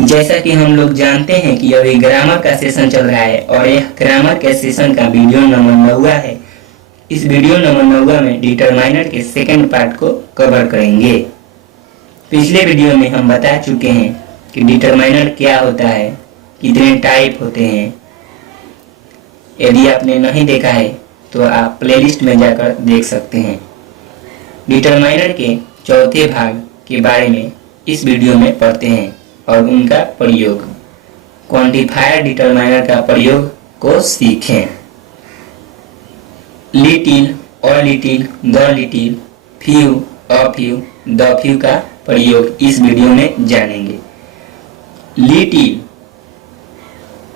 जैसा कि हम लोग जानते हैं कि अभी ग्रामर का सेशन चल रहा है और यह ग्रामर के सेशन का वीडियो नंबर 9 है। इस वीडियो नंबर 9 में डिटरमाइनर के सेकंड पार्ट को कवर करेंगे। पिछले वीडियो में हम बता चुके हैं कि डिटरमाइनर क्या होता है, कितने टाइप होते हैं। यदि आपने नहीं देखा है तो आप प्लेलिस्ट में जाकर देख सकते हैं। डिटरमाइनर के चौथे भाग के बारे में इस वीडियो में पढ़ते हैं और उनका प्रयोग, क्वांटिफायर डिटरमाइनर का प्रयोग को सीखें। लिटिल, और little, the little, few, a few, the few का प्रयोग इस वीडियो में जानेंगे। Little,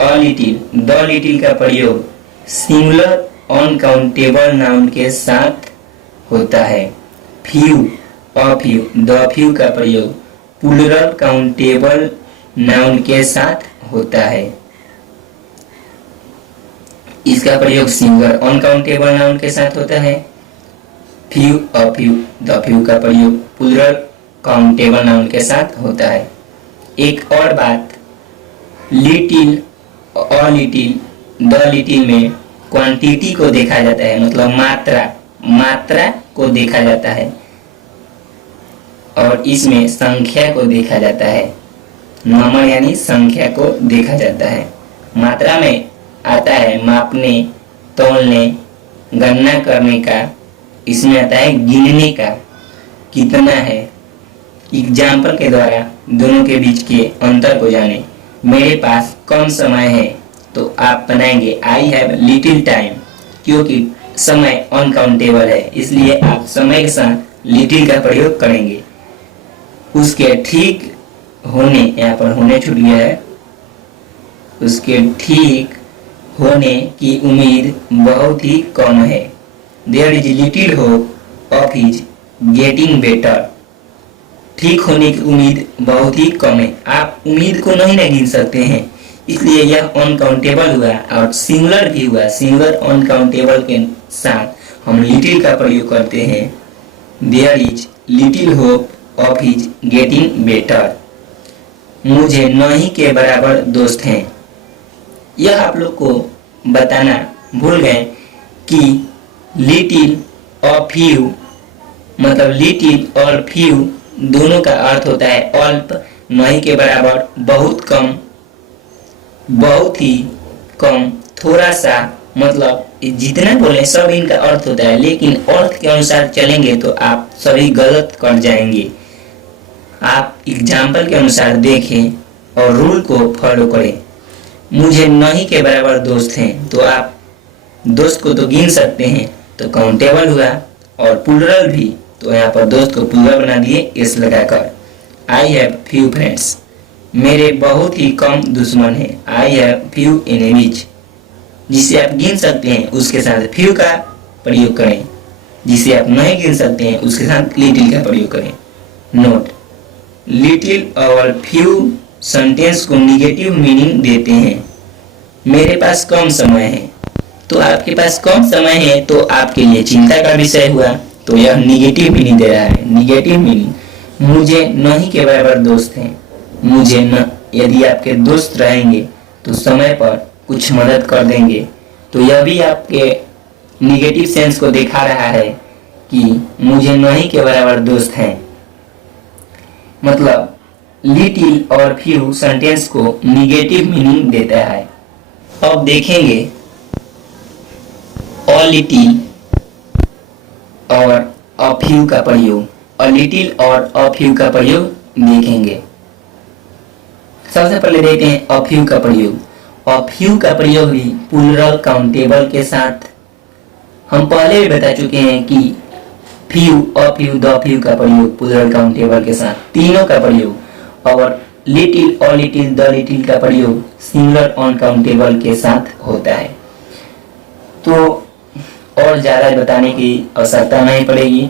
a little, the little का प्रयोग सिंगुलर अनकाउंटेबल नाउन के साथ होता है। Few, a few, the few का प्रयोग प्लूरल काउंटेबल नाउन के साथ होता है। इसका प्रयोग सिंगुलर अनकाउंटेबल नाउन के साथ होता है। Few, a few, the few का प्रयोग प्लूरल काउंटेबल नाउन के साथ होता है। एक और बात, little, a little, the little में क्वांटिटी को देखा जाता है, मतलब मात्रा को देखा जाता है, और इसमें संख्या को देखा जाता है। नंबर यानी संख्या को देखा जाता है। मात्रा में आता है मापने, तौलने, गणना करने का। इसमें आता है गिनने का, कितना है। एग्जाम्पल के द्वारा दोनों के बीच के अंतर को जाने। मेरे पास कम समय है तो आप बनाएंगे आई हैव लिटिल टाइम, क्योंकि समय अनकाउंटेबल है, इसलिए आप समय के साथ लिटिल का प्रयोग करेंगे। उसके ठीक होने, यहाँ पर होने छूट गया है, उसके ठीक होने की उम्मीद बहुत ही कम है। There is little hope of his getting better. ठीक होने की उम्मीद बहुत ही कम है। आप उम्मीद को नहीं ना गिन सकते हैं, इसलिए यह अनकाउंटेबल हुआ और सिंगुलर भी हुआ। सिंगुलर अनकाउंटेबल के साथ हम लिटिल का प्रयोग करते हैं। There is little hope of his getting better. मुझे नहीं के बराबर दोस्त हैं। यह आप लोग को बताना भूल गए कि लिटिल और फ्यू, मतलब लिटिल और फ्यू दोनों का अर्थ होता है अल्प, नहीं के बराबर, बहुत कम, बहुत ही कम, थोड़ा सा, मतलब जितना बोले सब इनका अर्थ होता है, लेकिन अर्थ के अनुसार चलेंगे तो आप सभी गलत कर जाएंगे। आप एग्जाम्पल के अनुसार देखें और रूल को फॉलो करें। मुझे नहीं के बराबर दोस्त हैं, तो आप दोस्त को तो गिन सकते हैं, तो काउंटेबल हुआ, और प्लूरल भी, तो यहाँ पर दोस्त को प्लूरल बना दिए एस लगाकर। आई हैव फ्यू फ्रेंड्स, मेरे बहुत ही कम दुश्मन हैं। आई हैव फ्यू एनिमीज, जिसे आप गिन सकते हैं उसके साथ फ्यू का प्रयोग करें, जिसे आप नहीं गिन सकते हैं उसके साथ लिटिल का प्रयोग करें। नोट, लिटिल और फ्यू सेंटेंस को निगेटिव मीनिंग देते हैं। मेरे पास कम समय है, तो आपके पास कम समय है तो आपके लिए चिंता का विषय हुआ, तो यह निगेटिव मीनिंग दे रहा है। निगेटिव मीनिंग, मुझे नहीं के बराबर दोस्त हैं। मुझे न, यदि आपके दोस्त रहेंगे तो समय पर कुछ मदद कर देंगे, तो यह भी आपके निगेटिव सेंस को दिखा रहा है कि मुझे नहीं के बराबर दोस्त हैं। मतलब लिटिल और फ्यू सेंटेंस को निगेटिव मीनिंग देता है। अब देखेंगे अ लिटिल और अ फ्यू का प्रयोग। अ लिटिल और अ फ्यू का प्रयोग देखेंगे। सबसे पहले देखते हैं अ फ्यू का प्रयोग। अ फ्यू का प्रयोग भी प्लूरल काउंटेबल के साथ। हम पहले भी बता चुके हैं कि few, a few, the few का प्रयोग प्लूरल काउंटेबल के साथ, तीनों का प्रयोग, और little, a little, the little का प्रयोग सिंगुलर अनकाउंटेबल के साथ होता है। तो और ज़्यादा बताने की आवश्यकता नहीं पड़ेगी,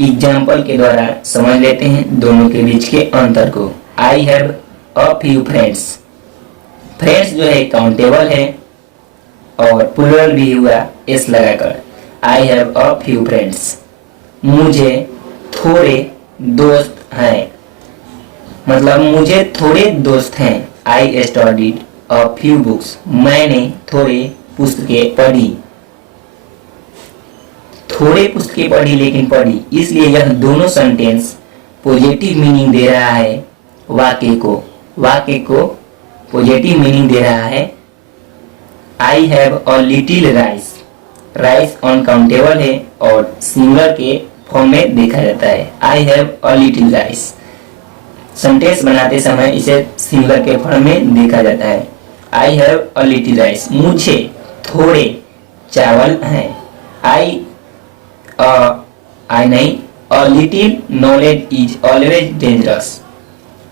एग्जाम्पल के द्वारा समझ लेते हैं दोनों के बीच के अंतर को। I have a few friends, friends जो है काउंटेबल है और प्लूरल भी हुआ एस लगाकर। I have a few friends, मुझे थोड़े दोस्त हैं, मतलब मुझे थोड़े दोस्त हैं। I studied a few books, मैंने थोड़े पुस्तकें पढ़ी। थोड़े पुस्तकें पढ़ी लेकिन पढ़ी, इसलिए यह दोनों सेंटेंस पॉजिटिव मीनिंग दे रहा है वाक्य को पॉजिटिव मीनिंग दे रहा है। I have a little rice, rice uncountable है और सिंगुलर के फॉर्म में देखा जाता है। I have a little rice, sentence बनाते समय इसे सिंगुलर के फॉर्म में देखा जाता है। I have a little rice, मुझे थोड़े चावल हैं। आई नहीं, a little knowledge is always dangerous.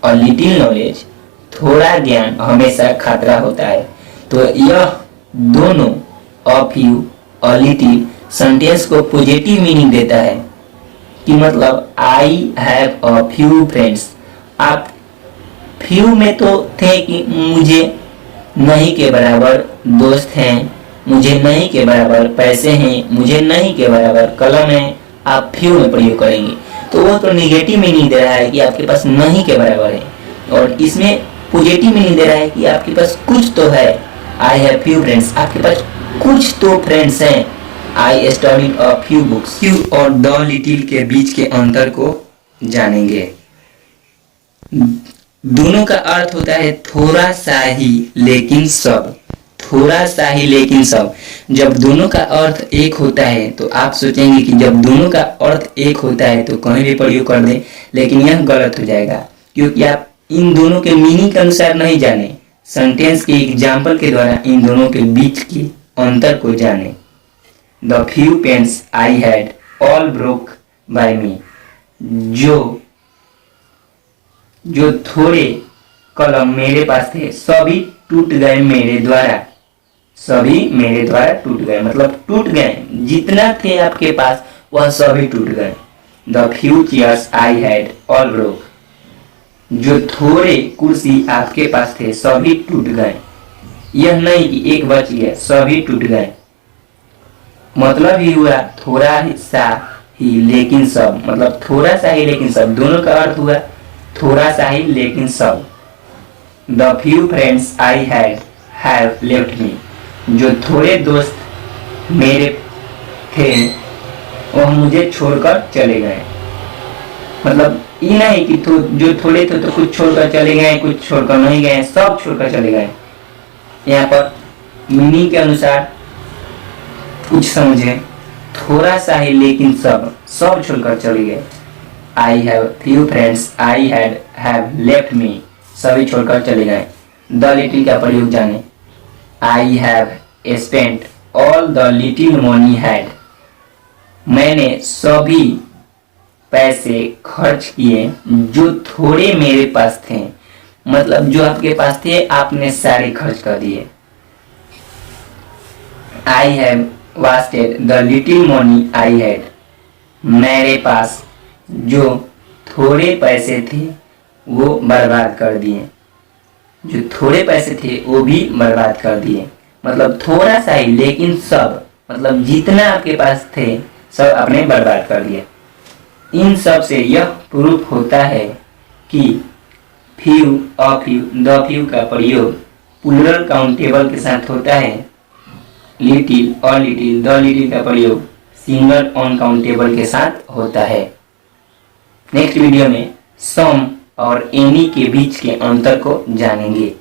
A little knowledge, थोड़ा ज्ञान हमेशा खतरा होता है। तो यह दोनों a few a little sentence को पॉजिटिव मीनिंग देता है कि मतलब I have a few friends. आप फ्यू में तो थे कि मुझे नहीं के बराबर दोस्त हैं, मुझे नहीं के बराबर पैसे हैं, मुझे नहीं के बराबर कलम है, आप फ्यू में प्रयोग करेंगे तो वो तो निगेटिव मीनिंग दे रहा है कि आपके पास नहीं के बराबर है, और इसमें पॉजिटिव मीनिंग दे रहा है कि आपके पास कुछ तो है। आई हैव फ्यू फ्रेंड्स, आपके पास कुछ तो फ्रेंड्स हैं। I studied a few books. Few और द लिटिल के बीच के अंतर को जानेंगे। दोनों का अर्थ होता है थोड़ा सा ही लेकिन सब। थोड़ा सा ही लेकिन सब, जब दोनों का अर्थ एक होता है तो आप सोचेंगे कि जब दोनों का अर्थ एक होता है तो कहीं भी प्रयोग कर दें, लेकिन यह गलत हो जाएगा क्योंकि आप इन दोनों के मीनिंग के अनुसार नहीं जाने, सेंटेंस के एग्जाम्पल के द्वारा इन दोनों के बीच के अंतर को जाने। The few pens I had all broke by me, जो थोड़े कलम मेरे पास थे सभी टूट गए मेरे द्वारा। सभी मेरे द्वारा टूट गए मतलब टूट गए, जितना थे आपके पास वह सभी टूट गए। The few chairs I had all broke, जो थोड़े कुर्सी आपके पास थे सभी टूट गए। यह नहीं कि एक बच गया, सभी टूट गए। मतलब ही हुआ थोड़ा सा ही लेकिन सब, मतलब थोड़ा सा ही लेकिन सब, दोनों का अर्थ हुआ थोड़ा सा ही लेकिन सब। The few friends I have left me, जो थोड़े दोस्त मेरे थे वह मुझे छोड़कर चले गए। मतलब ये नहीं कि जो थोड़े थे तो कुछ छोड़कर चले गए, कुछ छोड़कर नहीं गए, सब छोड़कर चले गए। यहाँ पर मीनिंग के अनुसार कुछ समझे, थोड़ा सा ही लेकिन सब छोड़कर चले गए। I have few friends I have left me, सभी छोड़कर चले गए। द लिटिल का प्रयोग जाने। I have spent all the little money had, मैंने सभी पैसे खर्च किए जो थोड़े मेरे पास थे। मतलब जो आपके पास थे आपने सारे खर्च कर दिए। I have wasted the little money I had, मेरे पास जो थोड़े पैसे थे वो बर्बाद कर दिए। जो थोड़े पैसे थे वो भी बर्बाद कर दिए। मतलब थोड़ा सा ही लेकिन सब, मतलब जितना आपके पास थे सब आपने बर्बाद कर दिया। इन सब से यह प्रूफ होता है कि few a few the few का प्रयोग प्लूरल काउंटेबल के साथ होता है। लिटिल और लिटिल द लिटिल का प्रयोग सिंगल अनकाउंटेबल के साथ होता है। नेक्स्ट वीडियो में सम और एनी के बीच के अंतर को जानेंगे।